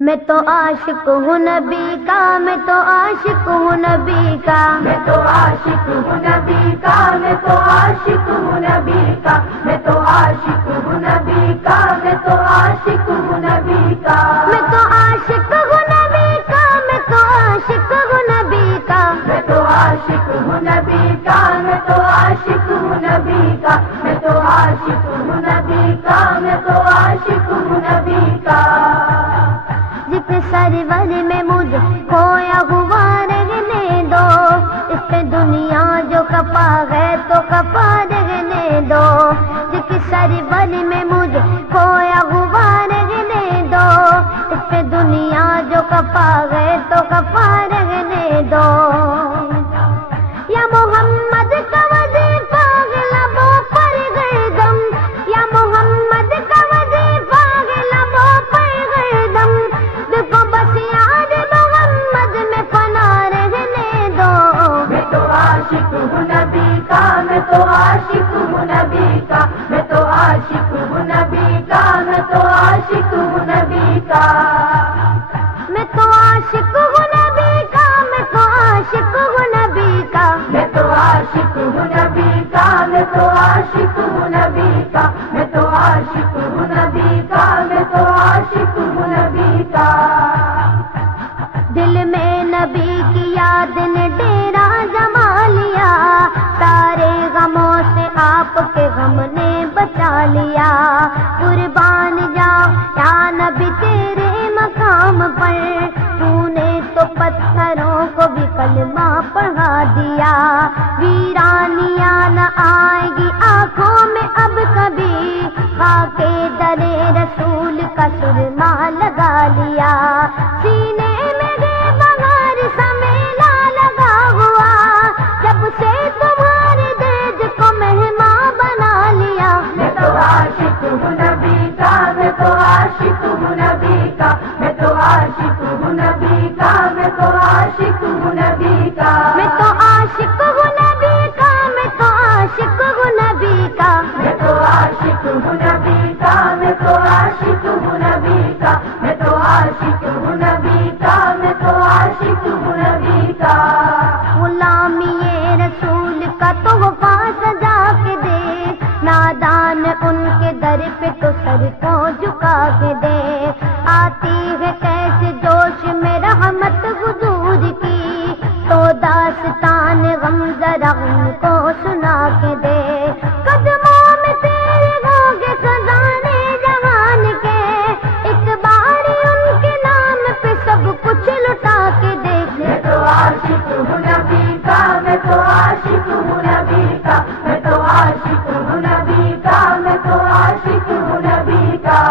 میں تو عاشق ہوں نبی کا، میں تو عاشق ہوں نبی کا، میں تو عاشق ہوں نبی کا، میں تو عاشق ہوں نبی کا، میں تو عاشق ہوں نبی کا، میں تو عاشق ہوں نبی کا، میں تو عاشق ہوں نبی کا، میں تو عاشق ہوں نبی کا، میں تو عاشق ہوں نبی کا، میں تو عاشق ہوں نبی کا، میں تو عاشق ہوں نبی کا، میں تو عاشق ہوں نبی کا، جس سرور میں مجھے کھویا ہوا رہنے دو، اس پہ دنیا جو کپا ہے تو کپا رہنے دو، جس سرور میں مجھے کھویا ہوا رہنے دو، اس پہ دنیا جو کپا ہے تو کپا رہنے دو، یا محمد کا وظیفہ ہے لبوں پر گردم، یا محمد کا وظیفہ ہے لبوں پر گردم، دیکھو بس یاد محمد میں فنا رہنے دو، میں تو عاشق ہوں نبی کا، میں تو عاشق ہوں نبی کا، میں تو عاشق ہوں نبی کا، میں تو عاشق ہوں نبی کا، میں تو عاشق ہوں نبی کا، میں تو عاشق ہوں نبی کا، میں تو عاشق ہوں نبی کا، میں تو عاشق ہوں نبی کا، میں تو عاشق ہوں نبی کا، میں تو عاشق ہوں نبی کا، دل میں نبی کی یاد نے ڈیرا جما لیا، سارے غموں سے آپ کے غم نے بچا لیا، قربان جاؤ یا نبی تیرے مقام پر، تو نے تو پتھروں کو بھی کلمہ پڑھا دیا، ویرانیاں نہ آئے گی آنکھوں میں اب کبھی، خاک در رسول کا سرما لگا لیا، سینے میں بغیر سمیلا لگا ہوا، جب سے تمہارے دید کو مہمان بنا لیا، میں تو عاشق ہوں نبی کا، میں تو عاشق ہوں نبی کا، میں تو عاشق ہوں نبی کا، میں تو عاشق ہوں نبی کا، میں تو عاشق ہوں نبی کا، میں تو عاشق ہوں نبی کا، میں تو عاشق ہوں نبی کا، میں تو عاشق ہوں نبی کا، میں تو عاشق ہوں نبی کا، میں تو عاشق ہوں نبی کا، غلامی رسول کا تحفہ سجا کے دے، نادان ان کے در پہ تو سر کو جھکا کے دے، آتی ہے کیسے جوش میں رحمت حضور کی، تو داستان غم ذرا ان کو سنا کے دے، قدموں میں تیرے ہوں گے خزانے جہان کے، ایک بار ان کے نام پہ سب کچھ لٹا کے دیکھ، میں تو عاشق ہوں نبی کا، میں تو عاشق ہوں نبی کا، میں تو عاشق ہوں نبی کا، میں تو عاشق ہوں نبی کا،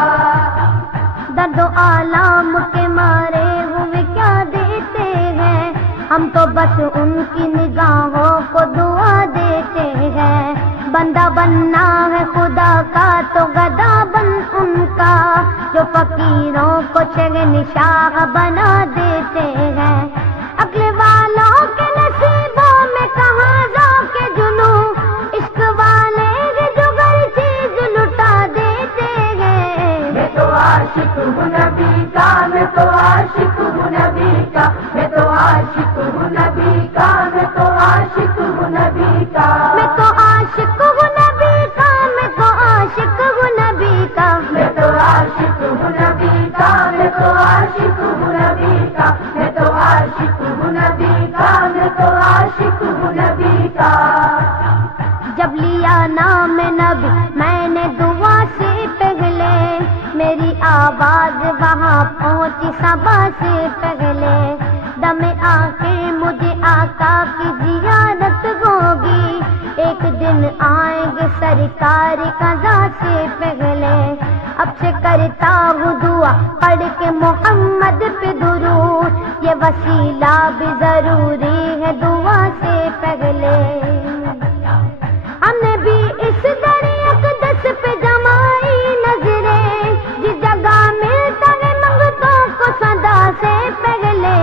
درد و آلام کے مارے ہوئے کیا دیتے ہیں، ہم تو بس ان کی نگاہوں کو دعا دیتے ہیں، بندہ بننا ہے خدا کا تو گدا بن ان کا، جو فقیروں کو شہنشاہ بنا دیتے ہیں، عقل والوں کے نصیبوں میں کہاں ذوق جنوں، عشق والے ہیں جو ہر چیز لٹا دیتے ہیں، میں تو عاشق ہوں نبی کا، میں تو عاشق ہوں نبی کا، میں تو عاشق ہوں نبی کا، میں تو عاشق ہوں نبی کا، میں تو عاشق ہوں نبی کا، میں تو عاشق ہوں نبی کا، میں تو عاشق ہوں نبی کا، میں تو عاشق ہوں نبی کا، میں تو عاشق ہوں نبی کا، میں تو عاشق ہوں نبی کا، جب لیا نام نبی میں نے دعا سے پہلے، میری آواز وہاں پہنچی صبا سے پہلے، دم آخر مجھے آقا کی زیارت ہوگی، ایک دن آئیں گے سرکار قضا سے پہلے، اب سے کرتا ہوں دعا پڑھ کے محمد پہ درود، یہ وسیلہ بھی ضروری ہے دعا سے پہلے، ہم نے بھی اس در اقدس پہ جمائی نظریں، جس جگہ ملتا ہے منگتوں کو صدا سے پہلے،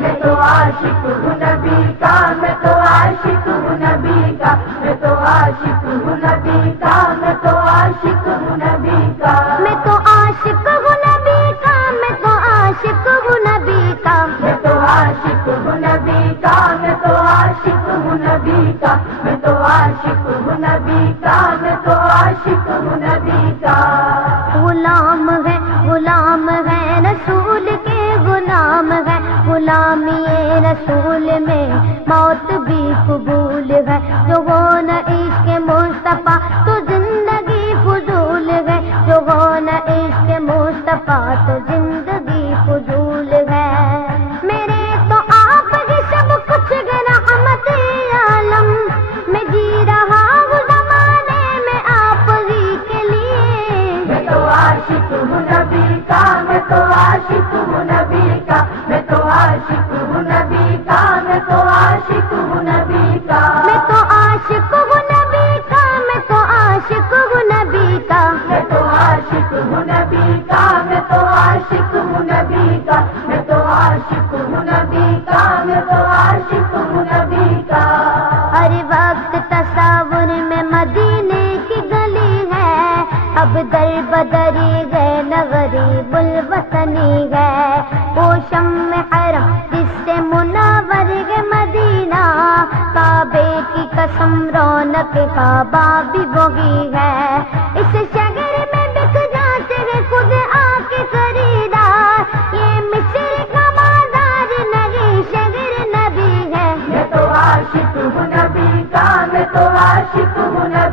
میں تو عاشق ہوں نبی کا، میں تو عاشق ہوں نبی کا، میں تو عاشق ہوں نبی کا، میں تو عاشق ہوں نبی کا، میں تو عاشق ہوں نبی کا، میں تو عاشق عاشق ہوں نبی کا، میں تو عاشق ہوں نبی کا، میں تو عاشق ہوں نبی کا، میں تو عاشق ہوں نبی کا، میں تو عاشق ہوں نبی کا۔ غلام ہے رسول کے غلام ہے، غلامی رسول میں موت بھی قبول ہے، جو ہو نہ عشق مصطفیٰ تو زندگی فضول ہے، جو ہو نہ عشق مصطفیٰ تو زندگی فضول ہے۔ میرے تو آپ ہی سب کچھ ہے رحمت عالم، میں جی رہا ہوں زمانے میں آپ ہی کے لیے۔ میں تو عاشق ہوں نبی کا، میں تو عاشق ہوں نبی کا، میں تو عاشق ہوں نبی کا، میں تو عاشق ہوں نبی کا۔ میں تو عاشق ہوں نبی کا، میں تو عاشق ہوں نبی کا، میں تو عاشق ہوں نبی کا، میں تو عاشق ہوں نبی کا، میں تو عاشق ہوں نبی کا، میں تو عاشق ہوں نبی کا۔ ہر وقت تصور میں مدینے کی گلی ہے، اب در بدری گئے نہ غریب الوطنی ہے، وہ شمع حرم جس سے منور ہے مدینہ، کعبے کی قسم رونق کعبہ بھی وہی ہے، اس شہر میں بک جاتے ہیں خود آ کے خریدار، یہ مصر کا بازار نہیں شہر نبی ہے۔ میں تو عاشق ہوں نبی کا، میں تو عاشق ہوں نبی